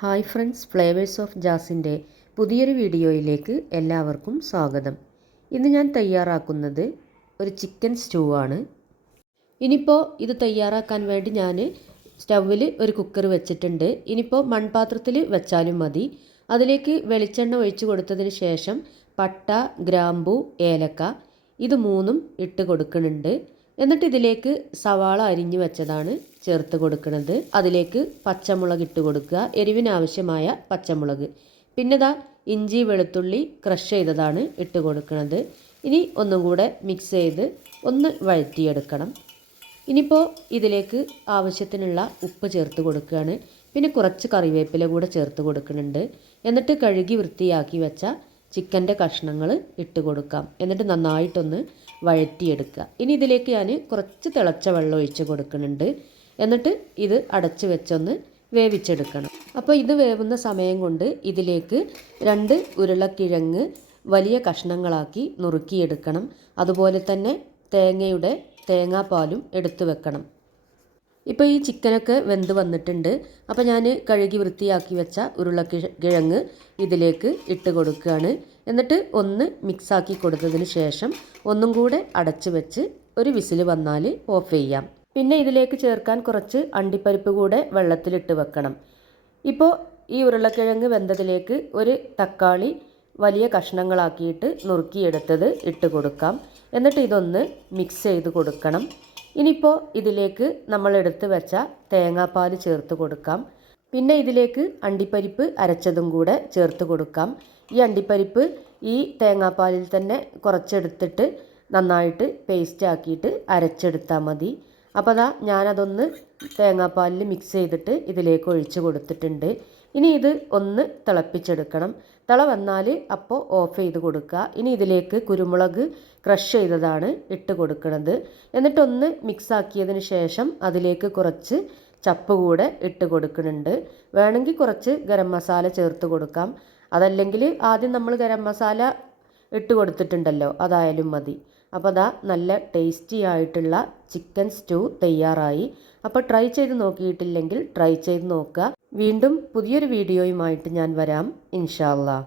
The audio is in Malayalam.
ഹായ് ഫ്രണ്ട്സ്, ഫ്ലേവേഴ്സ് ഓഫ് ജാസിൻ്റെ പുതിയൊരു വീഡിയോയിലേക്ക് എല്ലാവർക്കും സ്വാഗതം. ഇന്ന് ഞാൻ തയ്യാറാക്കുന്നത് ഒരു ചിക്കൻ സ്റ്റൂ ആണ്. ഇനിയിപ്പോൾ ഇത് തയ്യാറാക്കാൻ വേണ്ടി ഞാൻ സ്റ്റൗവിൽ ഒരു കുക്കർ വെച്ചിട്ടുണ്ട്. ഇനിയിപ്പോൾ മൺപാത്രത്തിൽ വെച്ചാലും മതി. അതിലേക്ക് വെളിച്ചെണ്ണ ഒഴിച്ച് കൊടുത്തതിന് ശേഷം പട്ട, ഗ്രാമ്പു, ഏലക്ക ഇത് മൂന്നും ഇട്ട് കൊടുക്കുന്നുണ്ട്. എന്നിട്ട് ഇതിലേക്ക് സവാള അരിഞ്ഞു വെച്ചതാണ് ചേർത്ത് കൊടുക്കുന്നത്. അതിലേക്ക് പച്ചമുളക് ഇട്ട് കൊടുക്കുക, എരിവിനാവശ്യമായ പച്ചമുളക്. പിന്നെ ദാ ഇഞ്ചി വെളുത്തുള്ളി ക്രഷ് ചെയ്തതാണ് ഇട്ട് കൊടുക്കുന്നത്. ഇനി ഒന്നും കൂടെ മിക്സ് ചെയ്ത് ഒന്ന് വഴറ്റിയെടുക്കണം. ഇനിയിപ്പോൾ ഇതിലേക്ക് ആവശ്യത്തിനുള്ള ഉപ്പ് ചേർത്ത് കൊടുക്കുകയാണ്. പിന്നെ കുറച്ച് കറിവേപ്പില കൂടെ ചേർത്ത് കൊടുക്കുന്നുണ്ട്. എന്നിട്ട് കഴുകി വൃത്തിയാക്കി വെച്ച ചിക്കൻ്റെ കഷ്ണങ്ങൾ ഇട്ട് കൊടുക്കാം. എന്നിട്ട് നന്നായിട്ടൊന്ന് വഴറ്റിയെടുക്കുക. ഇനി ഇതിലേക്ക് ഞാൻ കുറച്ച് തിളച്ച വെള്ളം ഒഴിച്ച് കൊടുക്കുന്നുണ്ട്. എന്നിട്ട് ഇത് അടച്ച് വെച്ചൊന്ന് വേവിച്ചെടുക്കണം. അപ്പോൾ ഇത് വേവുന്ന സമയം കൊണ്ട് ഇതിലേക്ക് 2 ഉരുളക്കിഴങ്ങ് വലിയ കഷ്ണങ്ങളാക്കി നുറുക്കിയെടുക്കണം. അതുപോലെ തന്നെ തേങ്ങാപ്പാലും എടുത്ത് വെക്കണം. ഇപ്പോൾ ഈ ചിക്കനൊക്കെ വെന്ത് വന്നിട്ടുണ്ട്. അപ്പോൾ ഞാൻ കഴുകി വൃത്തിയാക്കി വെച്ച ഉരുളക്കിഴങ്ങ് ഇതിലേക്ക് ഇട്ട് കൊടുക്കുകയാണ്. എന്നിട്ട് ഒന്ന് മിക്സാക്കി കൊടുത്തതിന് ശേഷം ഒന്നും കൂടെ അടച്ച് വെച്ച് ഒരു വിസിൽ വന്നാൽ ഓഫ് ചെയ്യാം. പിന്നെ ഇതിലേക്ക് ചേർക്കാൻ കുറച്ച് അണ്ടിപ്പരിപ്പ് കൂടെ വെള്ളത്തിലിട്ട് വെക്കണം. ഇപ്പോൾ ഈ ഉരുളക്കിഴങ്ങ് വെന്തതിലേക്ക് ഒരു തക്കാളി വലിയ കഷ്ണങ്ങളാക്കിയിട്ട് നുറുക്കിയെടുത്തത് ഇട്ട് കൊടുക്കാം. എന്നിട്ട് ഇതൊന്ന് മിക്സ് ചെയ്ത് കൊടുക്കണം. ഇനിയിപ്പോൾ ഇതിലേക്ക് നമ്മൾ എടുത്ത് വെച്ച തേങ്ങാപ്പാൽ ചേർത്ത് കൊടുക്കാം. പിന്നെ ഇതിലേക്ക് അണ്ടിപ്പരിപ്പ് അരച്ചതും കൂടെ ചേർത്ത് കൊടുക്കാം. ഈ അണ്ടിപ്പരിപ്പ് ഈ തേങ്ങാപ്പാലിൽ തന്നെ കുറച്ചെടുത്തിട്ട് നന്നായിട്ട് പേസ്റ്റ് ആക്കിയിട്ട് അരച്ചെടുത്താൽ മതി. അപ്പോൾ അതാ ഞാനതൊന്ന് തേങ്ങാപ്പാലിൽ മിക്സ് ചെയ്തിട്ട് ഇതിലേക്ക് ഒഴിച്ച് കൊടുത്തിട്ടുണ്ട്. ഇനി ഇത് ഒന്ന് തിളപ്പിച്ചെടുക്കണം. തിള വന്നാൽ അപ്പോൾ ഓഫ് ചെയ്ത് കൊടുക്കുക. ഇനി ഇതിലേക്ക് കുരുമുളക് ക്രഷ് ചെയ്തതാണ് ഇട്ട് കൊടുക്കുന്നത്. എന്നിട്ടൊന്ന് മിക്സ് ആക്കിയതിന് ശേഷം അതിലേക്ക് കുറച്ച് ചപ്പ് കൂടെ ഇട്ട് കൊടുക്കുന്നുണ്ട്. വേണമെങ്കിൽ കുറച്ച് ഗരം മസാല ചേർത്ത് കൊടുക്കാം. അതല്ലെങ്കിൽ ആദ്യം നമ്മൾ ഗരം മസാല ഇട്ട് കൊടുത്തിട്ടുണ്ടല്ലോ, അതായാലും മതി. അപ്പോൾ അതാ നല്ല ടേസ്റ്റി ആയിട്ടുള്ള ചിക്കൻ സ്റ്റൂ തയ്യാറായി. അപ്പോൾ ട്രൈ ചെയ്ത് നോക്കിയിട്ടില്ലെങ്കിൽ ട്രൈ ചെയ്ത് നോക്കുക. വീണ്ടും പുതിയൊരു വീഡിയോയുമായിട്ട് ഞാൻ വരാം, ഇൻഷാ അല്ലാഹ്.